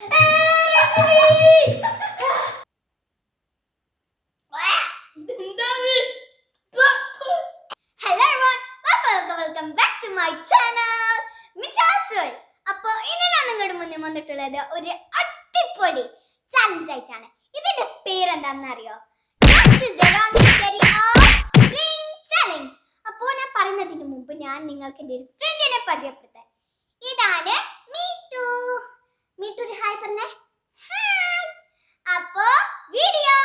Hello everyone, welcome back to my channel, Minshas World. അപ്പോൾ ഇനി ഞാൻ നിങ്ങളുടെ മുന്നിൽ വന്നിട്ടുള്ളത് ഒരു അടിപൊളി ചലഞ്ച് ആയിട്ടാണ്. ഇതിന്റെ പേര് എന്താണെന്ന് അറിയോ? അപ്പോൾ ഞാൻ പറയുന്നതിന് മുമ്പ് ഞാൻ നിങ്ങൾക്ക് എൻ്റെ ഒരു ഫ്രണ്ടിനെ പരിചയപ്പെടുത്താം. ഇതാണ് മീറ്റു. മീറ്റു ഒരു ഹായ് പറഞ്ഞേ. ഹായ്. അപ്പോൾ വീഡിയോ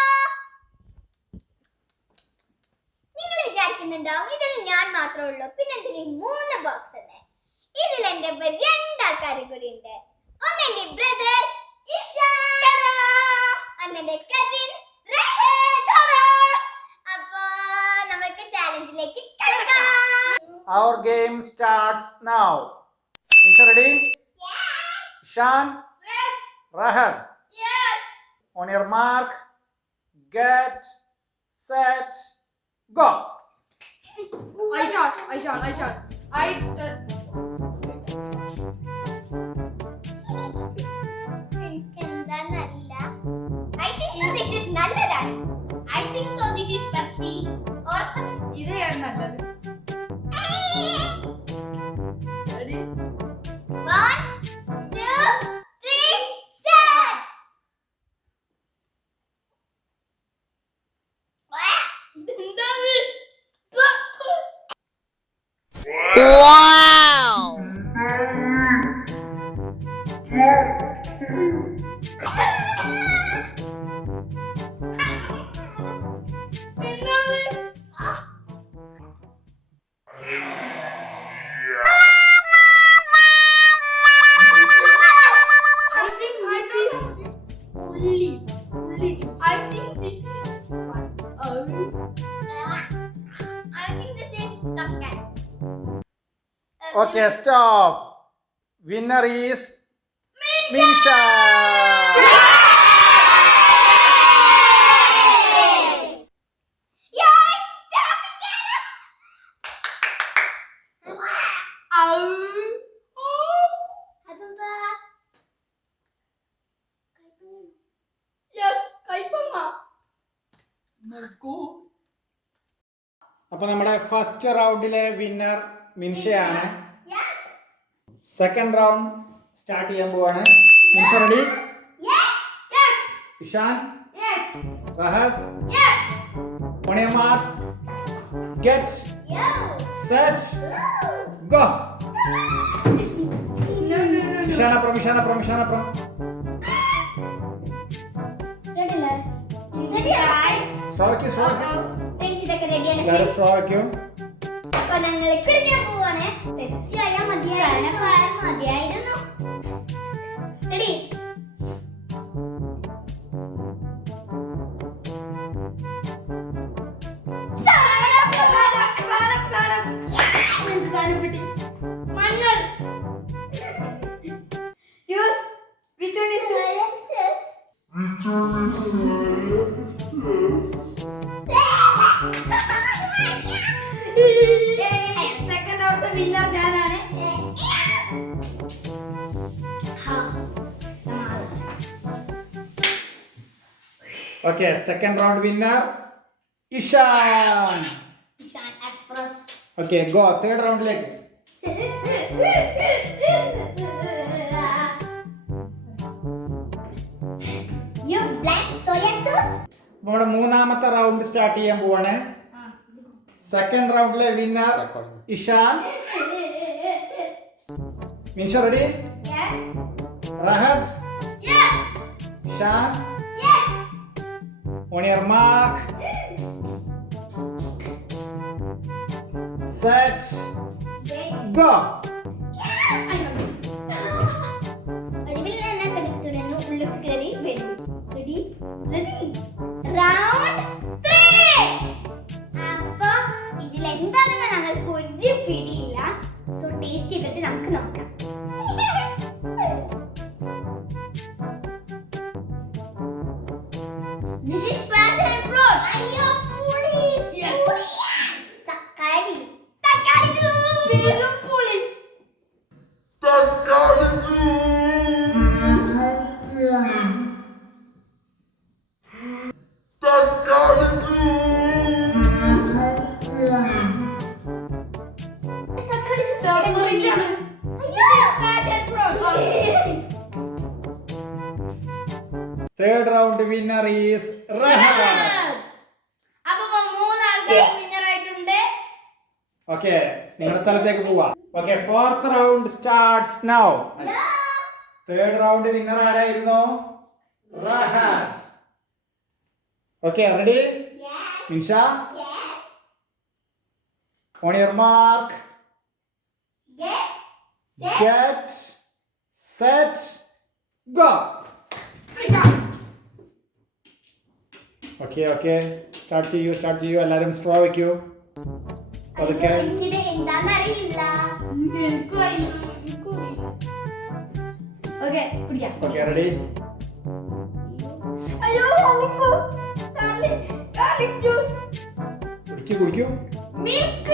നിങ്ങൾ വിചാരിക്കുന്നുണ്ടാവും ഇതിൽ ഞാൻ മാത്രമേ ഉള്ളൂ, പിന്നെ എന്തിന് 3 ബോക്സ് ഉണ്ട്. ഇതിൽ എൻ്റെ 2 ആൾക്കാരും കൂടി ഉണ്ട്. ഒന്ന് എൻ്റെ ബ്രദർ ഇഷാൻ, ഒന്ന് എൻ്റെ കസിൻ റഹീം. അപ്പോൾ നമുക്ക് ചാലഞ്ചിലേക്ക് കടക്കാം. Our game starts now. Nisha ready? Yes. Ishan? Yes. Rahad? Yes. On your mark, get, set, go. I shot. I touched. എനിക്കെന്താന്നറിയില്ല. I think so this is നല്ലതാണ്. I think so this is Pepsi or something. ഇതാണ് നല്ലത്. Ready? 1, 2, 3, start. I think this is only juice. I think this is I think this is Captain. Okay, stop. Winner is Minsha. yes, കൈപ്പങ്ങ. അപ്പോൾ നമ്മുടെ first റൗണ്ടിലെ winner മിൻഷയാണ്. Second round start ചെയ്യാൻ പോവാണ്. Minsha ready? Yes. Ishan? Yes. Rahad? Yes. On your mark, get, Yo. set, go. No. ഇഷാന from. Ready അല്ലേ? Ready right? Straw വെക്കൂ. Friends ഇതൊക്കെ ready ആണ്. എല്ലാവരും straw വെക്കൂ. അപ്പോൾ ഞങ്ങൾ കുടിക്കാൻ പോവാണ്. പെപ്സി ആയാൽ മതിയായിരുന്നു. Ready? മഞ്ഞൾ. Yes. Which one is second round the winner ഞാനാണ്. Okay, second round winner Ishan. Ishan Express. Okay, go third roundലേക്ക്. You black soya sauce. നമ്മുടെ മൂന്നാമത്തെ റൗണ്ട് സ്റ്റാർട്ട് ചെയ്യാൻ പോവാണ്. സെക്കൻഡ് റൗണ്ടിലെ winner Ishan. Minsha ready? Yes. Rahad? Yes. Ishan? Yes. On your mark, set, go. Round 3. അപ്പൊ ഇതിൽ എന്താണെന്ന് ഞങ്ങൾക്ക് ഒരു പിടിയില്ല. സോ ടേസ്റ്റ് ചെയ്തിട്ട് നമുക്ക് നോക്കാം. This is passion fruit. അയ്യോ പുളി. Yes. തക്കാളി. പെരും പുളി. Third round winner is Rahat. അപ്പൊ 3 ആൾക്കാർ വിന്നർ ആയിട്ടുണ്ട്. Okay, നിങ്ങളുടെ സ്ഥലത്തേക്ക് പോവാ. Okay, fourth round starts now. Third round winner ആരായിരുന്നു? Rahat. Okay, ready? Yes. Minsha? Yes. On your mark. Get. Set. Go. Okay. Start ചെയ്യൂ. എല്ലാരും സ്ട്രോ വെക്കൂ. അതൊക്കെ എനിക്കിത് എന്താന്നറിയില്ല. എനിക്കും അറിയില്ല. ഓക്കേ, കുടിക്കാം. Okay, ready? അയ്യോ, garlic juice. കുടിക്കൂ. Milk.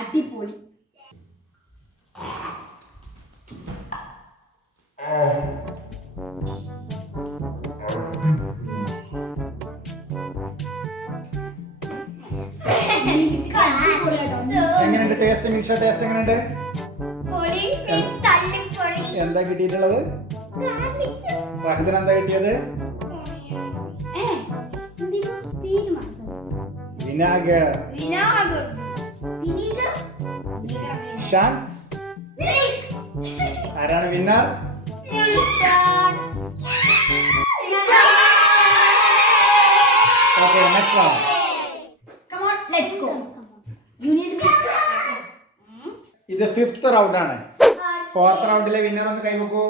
അടിപൊളി. എങ്ങനെയുണ്ട് ടേസ്റ്റ്? മിൻഷ ടേസ്റ്റ് എങ്ങനെയുണ്ട്? പൊളി means തള്ളിപ്പൊളി. എന്താ കിട്ടിയിട്ടുള്ളത്? Garlic juice. റഹദിന് എന്താ കിട്ടിയത്? Vinegar. Vinegar. Vinegar. Shan Milk. ആരാണ് winner? Ishan. Okay, next round. Come on, let's go. You need milk. ഇത് ഫിഫ്ത്ത് റൗണ്ട് ആണ്. ഫോർത്ത് റൗണ്ടിലെ വിന്നർ ഒന്ന് കൈവെക്കൂ.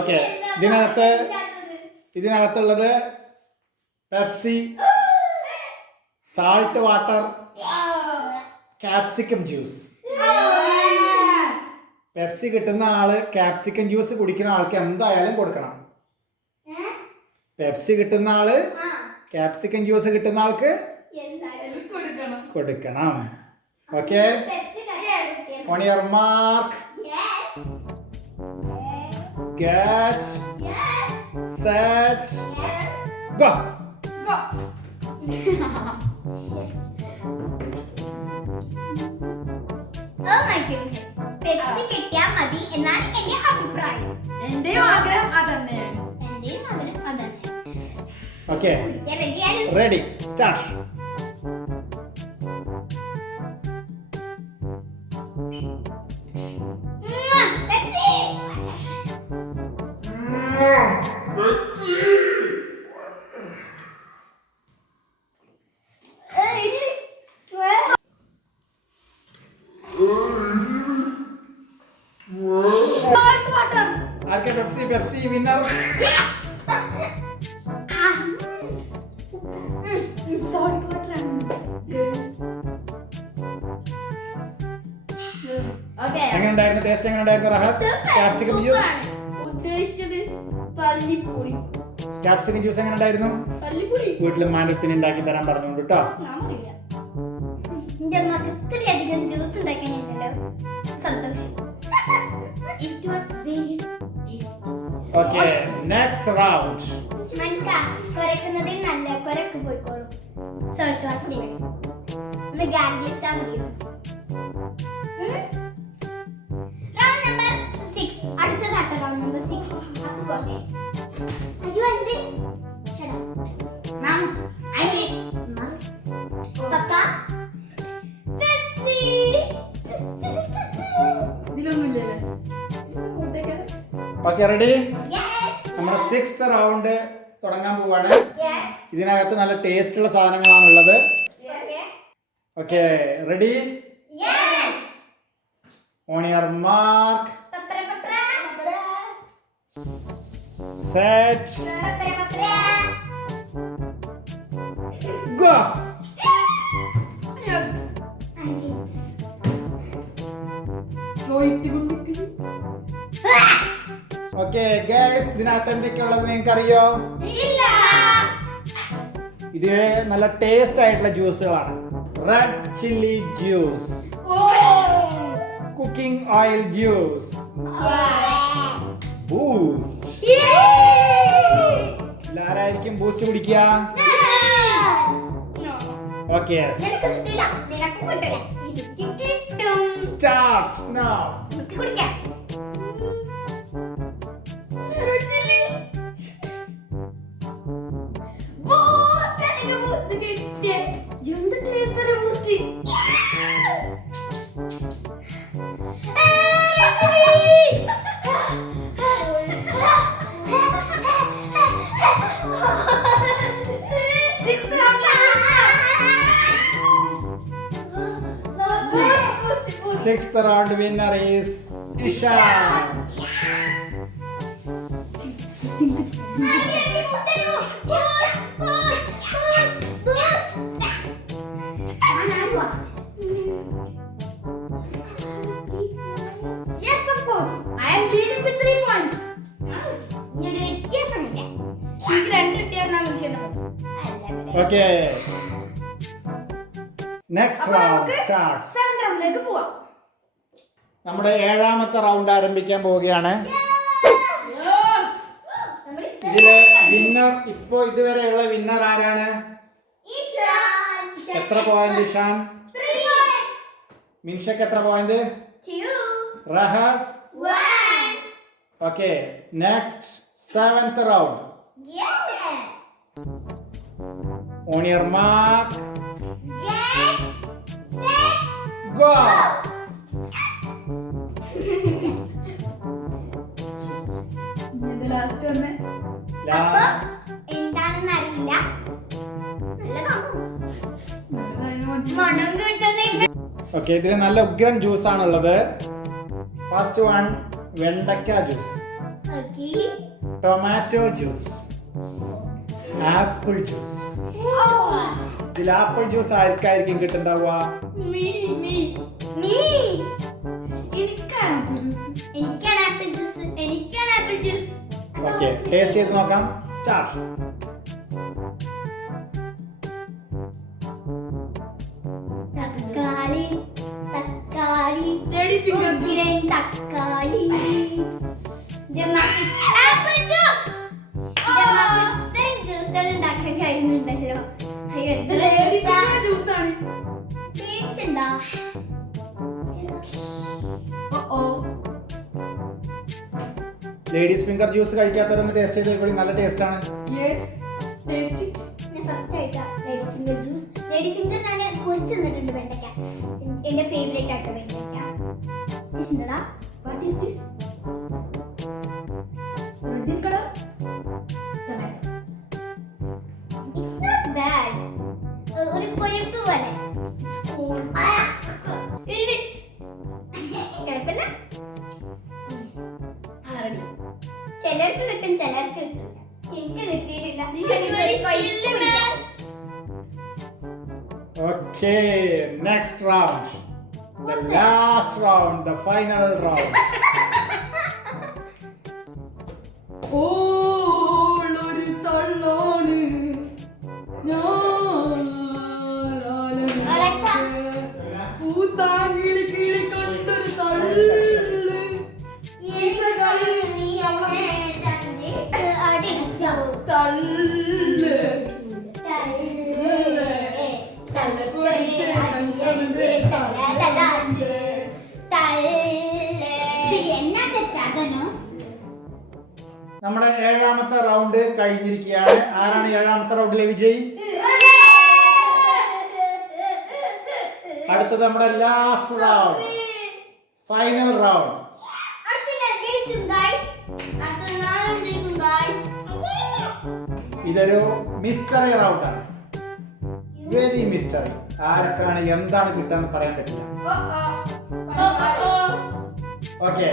Okay, ഇതിനകത്തുള്ളത് Pepsi, salt water, capsicum juice. Pepsi കിട്ടുന്ന ആള് ക്യാപ്സിക്കം ജ്യൂസ് കുടിക്കുന്ന ആൾക്ക് എന്തായാലും കൊടുക്കണം. പെപ്സി കിട്ടുന്ന ആള് ക്യാപ്സിക്കം ജ്യൂസ് കിട്ടുന്ന ആൾക്ക് കൊടുക്കണം. Okay, on your mark. Get. Set. Go. Go. Oh my goodness. Pepsi കിട്ടിയാൽ മതി എന്നാണ് എന്റെ അഭിപ്രായം. എന്റെയും ആഗ്രഹം അതന്നെയാണ്. Okay. റെഡിയാണ്. Ready. Start. Pepsi. Salt water. ആർക്കെ Pepsi winner? Salt water. Okay. എങ്ങനെയുണ്ടായിരുന്നു ടേസ്റ്റ്? എങ്ങനെയുണ്ടായിരുന്നു റഹത്? Capsicum juice. ഉദ്ദേശിച്ചത് തല്ലിപ്പൊടി. ക്യാപ്സിക്കം ജ്യൂസ് എങ്ങനെയുണ്ടായിരുന്നു? തല്ലിപ്പൊടി. വീട്ടിൽ മാനത്തിന് ഉണ്ടാക്കി തരാൻ പറഞ്ഞോണ്ട് കേട്ടോ. നമ്മളില്ല. എന്റെ മകത്തിന് അധികം ജ്യൂസ് ഉണ്ടാക്കാനുണ്ടല്ലോ. സന്തോഷം. It was very tasty. Okay, next round. മനസ്സിലാ കുറയ്ക്കുന്നതിൽ നല്ല കുറക്ക് പോയിക്കോളും. സോൾട്ട് വാട്ടർ ഒന്ന് ഗാർഗിളിച്ചാ മതി. Round number 6. അടുത്തതാട്ടോ റൗണ്ട് നമ്പർ 6. അപ്പൊ പോട്ടെ. അയ്യോ എന്ത്? ശടാ. Mouse. അയ്യേ. പപ്പ. പെപ്സി. ഇതിലൊന്നുമില്ലല്ലേ? Okay, ready? Yes. നമ്മുടെ 6th റൗണ്ട് തുടങ്ങാൻ പോവാണ്. Yes. ഇതിനകത്ത് നല്ല ടേസ്റ്റ് ഉള്ള സാധനങ്ങളാണ് ഉള്ളത്. Okay. Okay, ready? Yes. On your mark. Papra papra. Set. Papra papra. Go. Okay, guys, ഇതിനകത്ത് എന്തൊക്കെയുള്ളത് നിങ്ങൾക്ക് അറിയോ? ഇല്ല. ഇത് നല്ല ടേസ്റ്റ് ആയിട്ടുള്ള ജ്യൂസുകളാണ്. Red chilli juice, cooking oil juice, Boost. ആരായിരിക്കും ബൂസ്റ്റ് കുടിക്കുക? ഓക്കെ നിനക്ക് കിട്ടില്ല, നിനക്ക് കിട്ടില്ല. എനിക്ക് കിട്ടും. Start now. നമുക്ക് കുടിക്കാം. ബൂസ്റ്റ്, എനിക്ക് ബൂസ്റ്റ് കിട്ടിയേ. എന്ത് ടേസ്റ്റ് ആണ് Boost. Sixth round winner is Ishan. Yes, of course. I am leading with 3 points. എനിക്ക് 2 കിട്ടിയാൽ ഞാൻ വിഷയം. Okay. Next round starts. Seventh റൗണ്ടിലേക്ക് പോവാം. നമ്മുടെ ഏഴാമത്തെ റൗണ്ട് ആരംഭിക്കാൻ പോവുകയാണ്. ഇതിലെ വിന്നർ ഇപ്പോ ഇതുവരെയുള്ള വിന്നർ ആരാണ്? എത്ര പോയിന്റ് ഇഷാൻ? മിൻഷക്ക് എത്ര point? Rahat 1. Okay. Next seventh round. On your mark go. ഇത് ലാസ്റ്റ് വന്നേ. എന്താണെന്ന് അറിയില്ല. നല്ലതായി മതി. മണം കിട്ടുന്നില്ല. ഓക്കെ, ഇതിൽ നല്ല ഉഗ്രൻ ജ്യൂസ് ആണുള്ളത്. ഫസ്റ്റ് വൺ വെണ്ടക്ക juice, tomato juice, apple juice. ഇതിൽ ആപ്പിൾ ജ്യൂസ് ആർക്കായിരിക്കും കിട്ടുണ്ടാവുക? എനിക്കാണ് ആപ്പിൾ ജ്യൂസ്. ഓക്കെ, ടേസ്റ്റ് ചെയ്ത് നോക്കാം. സ്റ്റാർട്ട്. തക്കാളി Lady finger ഉഗ്രൻ തക്കാളി. Apple juice. ഇത്രയും ജ്യൂസുകൾ ഉണ്ടാക്കാൻ കഴിയുന്നുണ്ടല്ലോ. അയ്യോ, എത്ര Lady finger juice ആണ്. ടേസ്റ്റ് ഉണ്ടോ? ലേഡീസ് ഫിംഗർ ജ്യൂസ് കഴിക്കാത്തവരൊന്ന് ടേസ്റ്റ് ചെയ്ത് നോക്കി. നല്ല ടേസ്റ്റ് ആണ്. Yes, taste it. ഞാൻ ഫസ്റ്റ് ആയിട്ടാ lady finger juice. Lady finger ഞാൻ പൊരിച്ച് തന്നിട്ടുണ്ട് വെണ്ടയ്ക്ക. എന്റെ ഫേവറേറ്റ് ആയിട്ട് വെണ്ടയ്ക്ക. എന്താ? What is this? Red in color? Tomato. It's not bad. ഒരു കൊഴുപ്പ് പോലെ. It's cold. കുഴപ്പമില്ല. ചിലർക്ക് കിട്ടും, ചിലർക്ക് കിട്ടില്ല. എനിക്ക് കിട്ടിയിട്ടില്ല. Okay, next round. The last round, the final round. ഓളൊരു തള്ളാണ് Alexa. പൂത്താങ്കിളി കിളി കണ്ടൊരു തള്ള് തള്ള് നമ്മുടെ ഏഴാമത്തെ റൗണ്ട് കഴിഞ്ഞിരിക്കുകയാണ്. ആരാണ് ഏഴാമത്തെ റൗണ്ടിലെ വിജയി? അടുത്തത് നമ്മുടെ ലാസ്റ്റ് റൗണ്ട്, ഫൈനൽ റൗണ്ട്. ഇതൊരു മിസ്റ്ററി റൗണ്ട് ആണ്. Very mystery. ആർക്കാണ് എന്താണ് കിട്ടാന്ന് പറയാൻ പറ്റില്ല. ഓക്കെ,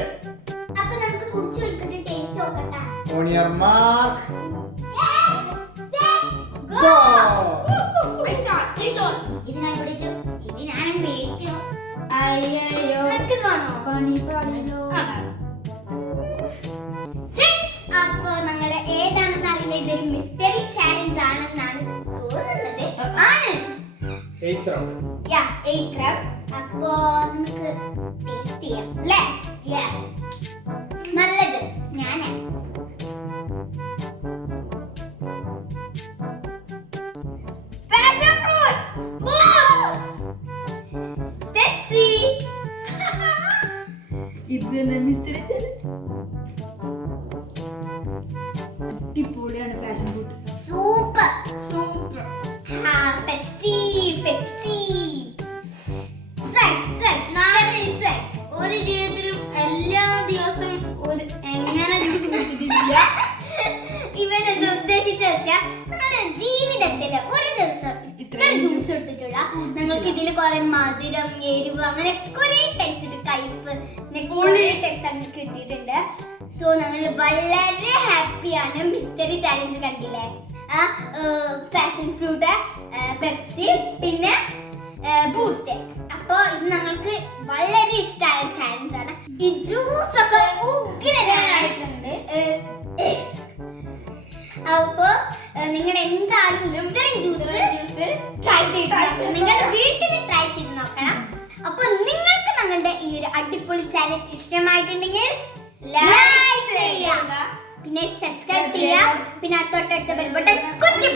അപ്പൊ നമുക്ക് കുടിച്ചു നോക്കട്ടെ, ടേസ്റ്റ് നോക്കട്ടെ. On your mark go. ഇതിനായി കുടിച്ചു, ഇതിനായി മേടിച്ചു. അയ്യോ നിനക്ക് കാണോ? പണി പാടില്ലോ. അപ്പൊ നമ്മുടെ ഏതാണെന്ന് അറിയില്ല. ഇതൊരു മിസ്റ്ററി ചാലഞ്ച് ആണെന്നാണ് തോന്നുന്നത്. ആണ്. 8th round. യാ, 8th round. അപ്പൊ നമുക്ക് ടേസ്റ്റ് ചെയ്യാം അല്ലേ? യെസ്. നല്ലത് ഞാനാണ്. Passion fruit. ഇതിന് മിസ്റ്ററി ചലഞ്ച് അടിപൊളിയാണ് passion fruit. Super. Super. Pepsi ഒരു ജീവിതത്തിലും എല്ലാ ദിവസവും ഒരു എങ്ങനെ ജ്യൂസ് കുടിച്ചിട്ടില്ല. ഇവനെന്ത് ഉദ്ദേശിച്ച വെച്ചാൽ നമ്മുടെ ജീവിതത്തിൽ ഒരു ദിവസം ഇത്ര ജ്യൂസ് എടുത്തിട്ടുള്ള ഞങ്ങൾക്ക് ഇതിൽ കുറെ മധുരം എരിവ് അങ്ങനെ കുറെ ടേസ്റ്റ് കയ്പ് ടേസ്റ്റ് കിട്ടിയിട്ടുണ്ട്. സോ ഞങ്ങൾ വളരെ ഹാപ്പിയാണ്. മിസ്റ്ററി ചാലഞ്ച് കണ്ടില്ലേ, പാഷൻ ഫ്രൂട്ട്, പെപ്സി, പിന്നെ ബൂസ്റ്റ്. അപ്പൊ ഇത് ഞങ്ങൾക്ക് വളരെ ഇഷ്ടമായ ചാലഞ്ച് ആണ്. ഈ ജ്യൂസ് ഒക്കെ ഉഗ്രനായിട്ടുണ്ട്. അപ്പൊ നിങ്ങൾ എന്തായാലും ഇത്രയും ജ്യൂസ് ട്രൈ ചെയ്ത് നോക്കണം. നിങ്ങളുടെ വീട്ടിൽ ട്രൈ ചെയ്ത് നോക്കണം. അപ്പൊ നിങ്ങൾക്ക് ഞങ്ങളുടെ ഈ ഒരു അടിപൊളി ചാലഞ്ച് ഇഷ്ടമായിട്ടുണ്ടെങ്കിൽ ലൈക്ക് ചെയ്യുക, പിന്നെ സബ്സ്ക്രൈബ് ചെയ്യുക, പിന്നെ തൊട്ടടുത്ത ബെൽ ബട്ടൺ കുത്തി